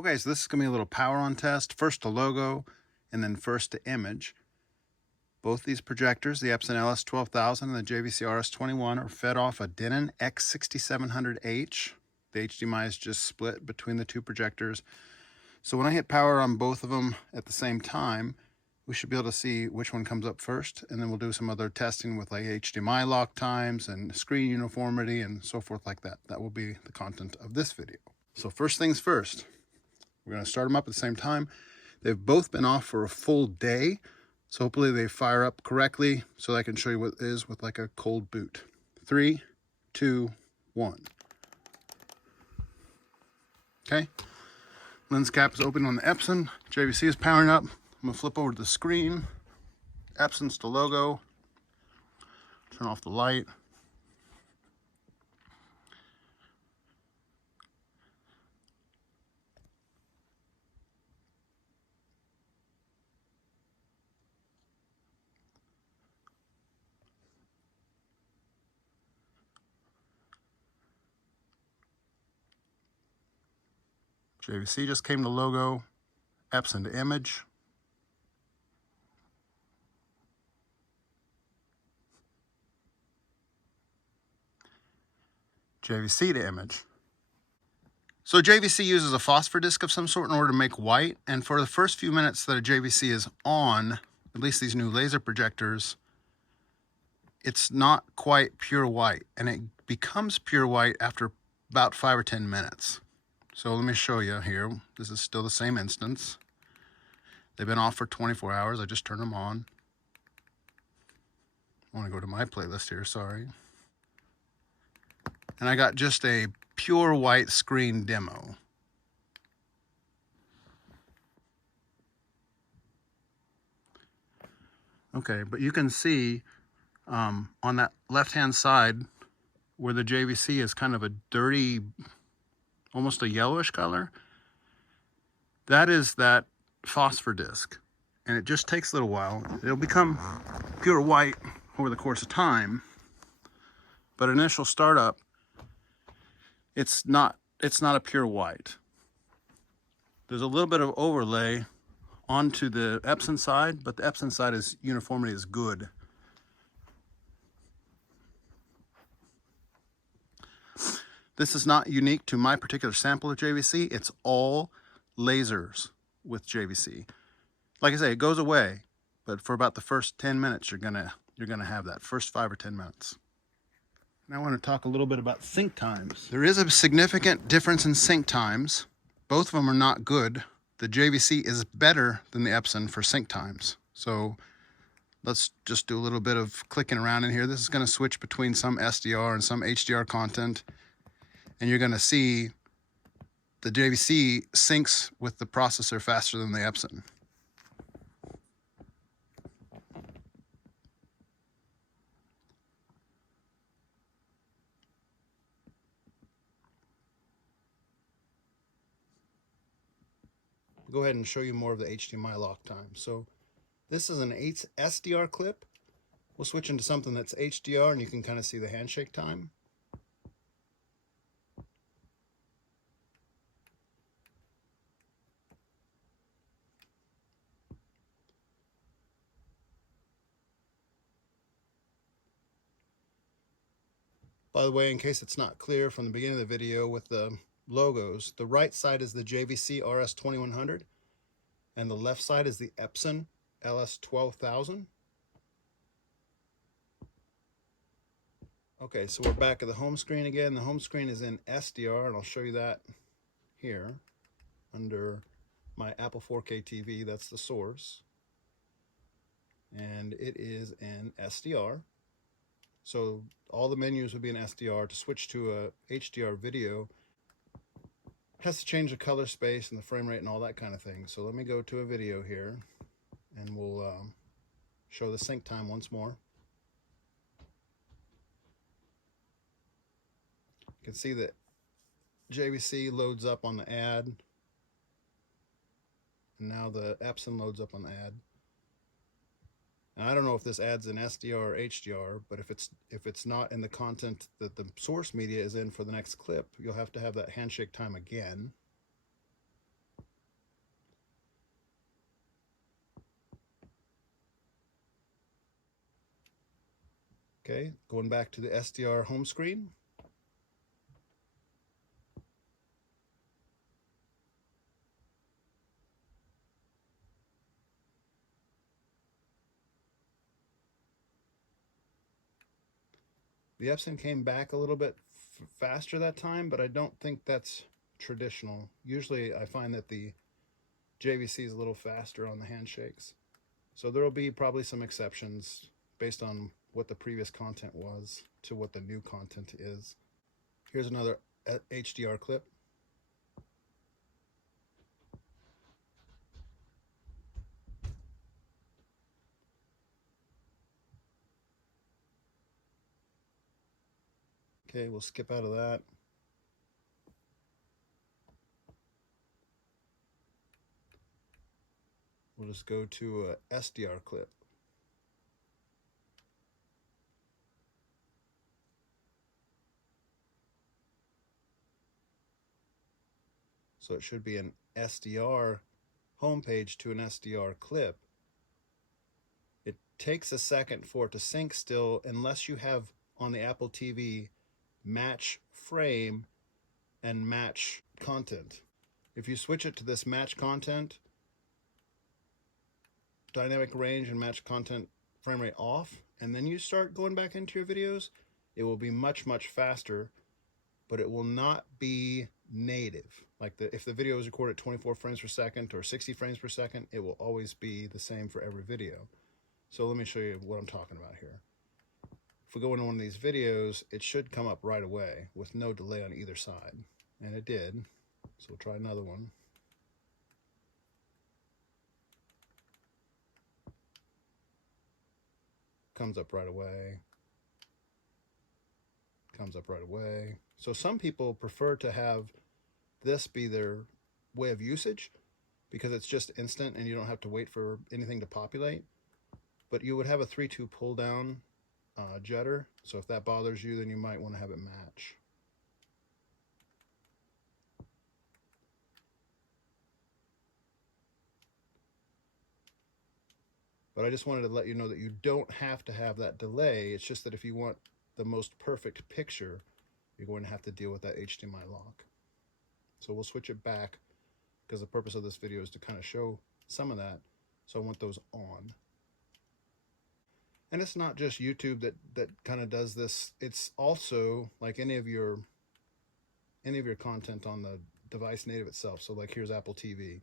Okay, so this is going to be a little power on test. First to logo, and then first to image. Both these projectors, the Epson LS12000 and the JVC RS21, are fed off a Denon X6700H. The HDMI is just split between the two projectors. So when I hit power on both of them at the same time, we should be able to see which one comes up first, and then we'll do some other testing with like HDMI lock times and screen uniformity and so forth like that. That will be the content of this video. So first things first. We're going to start them up at the same time. They've both been off for a full day, so hopefully they fire up correctly so I can show you what it is with like a cold boot. 3, 2, 1. Okay, lens cap is open on the Epson. JVC is powering up. I'm going to flip over to the screen. Epson's the logo. Turn off the light. JVC just came to logo, Epson to image. JVC to image. So JVC uses a phosphor disc of some sort in order to make white, and for the first few minutes that a JVC is on, at least these new laser projectors, it's not quite pure white, and it becomes pure white after about 5 or 10 minutes. So let me show you here. This is still the same instance. They've been off for 24 hours. I just turned them on. I want to go to my playlist here, sorry. And I got just a pure white screen demo. Okay, but you can see on that left-hand side where the JVC is kind of a dirty, almost a yellowish color. That is that phosphor disc, and it just takes a little while. It'll become pure white over the course of time, but initial startup, it's not a pure white. There's a little bit of overlay onto the Epson side, but the Epson side is uniformity is good. This is not unique to my particular sample of JVC. It's all lasers with JVC. Like I say, it goes away, but for about the first 10 minutes, you're gonna have that first 5 or 10 minutes. Now I want to talk a little bit about sync times. There is a significant difference in sync times. Both of them are not good. The JVC is better than the Epson for sync times. So let's just do a little bit of clicking around in here. This is going to switch between some SDR and some HDR content. And you're going to see the JVC syncs with the processor faster than the Epson. Go ahead and show you more of the HDMI lock time. So this is an SDR clip. We'll switch into something that's HDR and you can kind of see the handshake time. By the way, in case it's not clear from the beginning of the video with the logos, the right side is the JVC RS2100 and the left side is the Epson LS12000. Okay, so we're back at the home screen again. The home screen is in SDR, and I'll show you that here under my Apple 4K TV. That's the source, and it is in SDR. So all the menus will be in SDR. To switch to a HDR video, it has to change the color space and the frame rate and all that kind of thing. So let me go to a video here, and we'll show the sync time once more. You can see that JVC loads up on the ad, and now the Epson loads up on the ad. And I don't know if this ad's in SDR or HDR, but if it's not in the content that the source media is in for the next clip, you'll have to have that handshake time again. Okay, going back to the SDR home screen. The Epson came back a little bit faster that time, but I don't think that's traditional. Usually I find that the JVC is a little faster on the handshakes. So there will be probably some exceptions based on what the previous content was to what the new content is. Here's another HDR clip. Okay, we'll skip out of that. We'll just go to a SDR clip. So it should be an SDR homepage to an SDR clip. It takes a second for it to sync still, unless you have on the Apple TV match frame and match content. If you switch it to this match content, dynamic range and match content frame rate off, and then you start going back into your videos, it will be much faster, but it will not be native. Like if the video is recorded at 24 frames per second or 60 frames per second, it will always be the same for every video. So let me show you what I'm talking about here. If we go into one of these videos, it should come up right away with no delay on either side. And it did. So we'll try another one. Comes up right away. Comes up right away. So some people prefer to have this be their way of usage because it's just instant and you don't have to wait for anything to populate. But you would have a 3-2 pull down jetter, so if that bothers you, then you might want to have it match. But I just wanted to let you know that you don't have to have that delay. It's just that if you want the most perfect picture, you're going to have to deal with that HDMI lock. So we'll switch it back because the purpose of this video is to kind of show some of that. So I want those on. And it's not just YouTube that kind of does this. It's also like any of your content on the device native itself. So like here's Apple TV.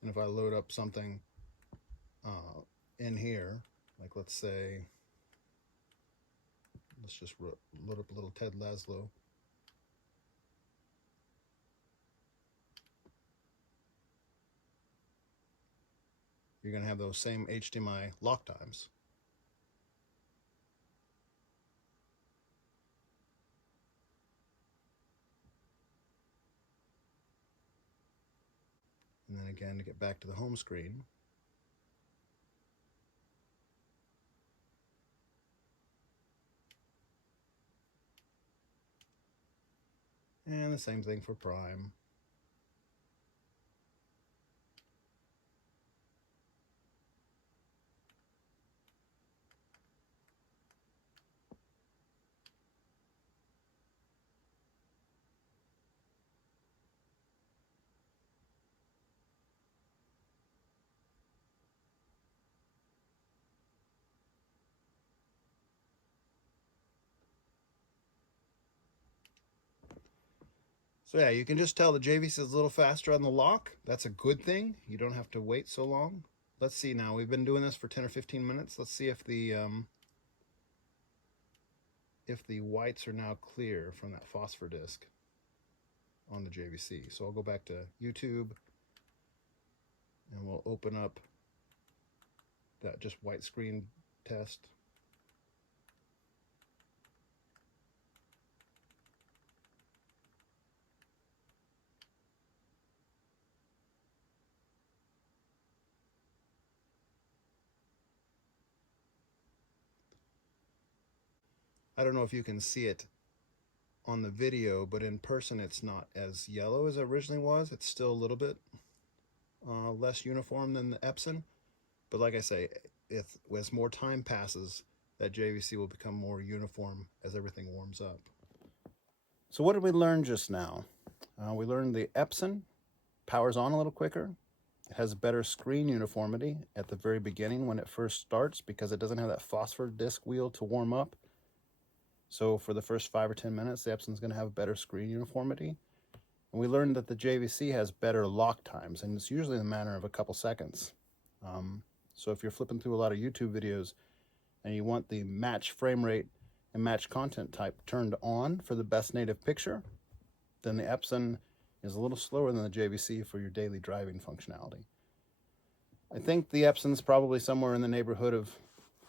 And if I load up something in here, like let's say, let's just load up a little Ted Lasso. You're going to have those same HDMI lock times. And then again, to get back to the home screen, and the same thing for Prime. So yeah, you can just tell the JVC is a little faster on the lock. That's a good thing. You don't have to wait so long. Let's see now. We've been doing this for 10 or 15 minutes. Let's see if the whites are now clear from that phosphor disc on the JVC. So I'll go back to YouTube and we'll open up that just white screen test. I don't know if you can see it on the video, but in person it's not as yellow as it originally was. It's still a little bit less uniform than the Epson. But like I say, as more time passes, that JVC will become more uniform as everything warms up. So what did we learn just now? We learned the Epson powers on a little quicker. It has better screen uniformity at the very beginning when it first starts because it doesn't have that phosphor disc wheel to warm up. So for the first 5 or 10 minutes, the Epson's going to have better screen uniformity. And we learned that the JVC has better lock times, and it's usually in a matter of a couple seconds. So if you're flipping through a lot of YouTube videos and you want the match frame rate and match content type turned on for the best native picture, then the Epson is a little slower than the JVC for your daily driving functionality. I think the Epson's probably somewhere in the neighborhood of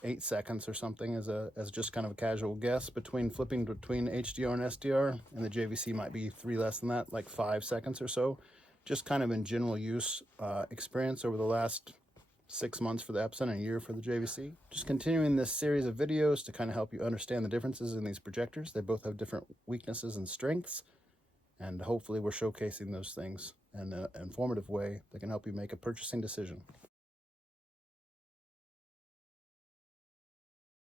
8 seconds or something as just kind of a casual guess. Flipping between HDR and SDR, and the JVC might be 3 less than that, like 5 seconds or so. Just kind of in general use experience over the last 6 months for the Epson and a year for the JVC. Just continuing this series of videos to kind of help you understand the differences in these projectors. They both have different weaknesses and strengths, and hopefully we're showcasing those things in an informative way that can help you make a purchasing decision.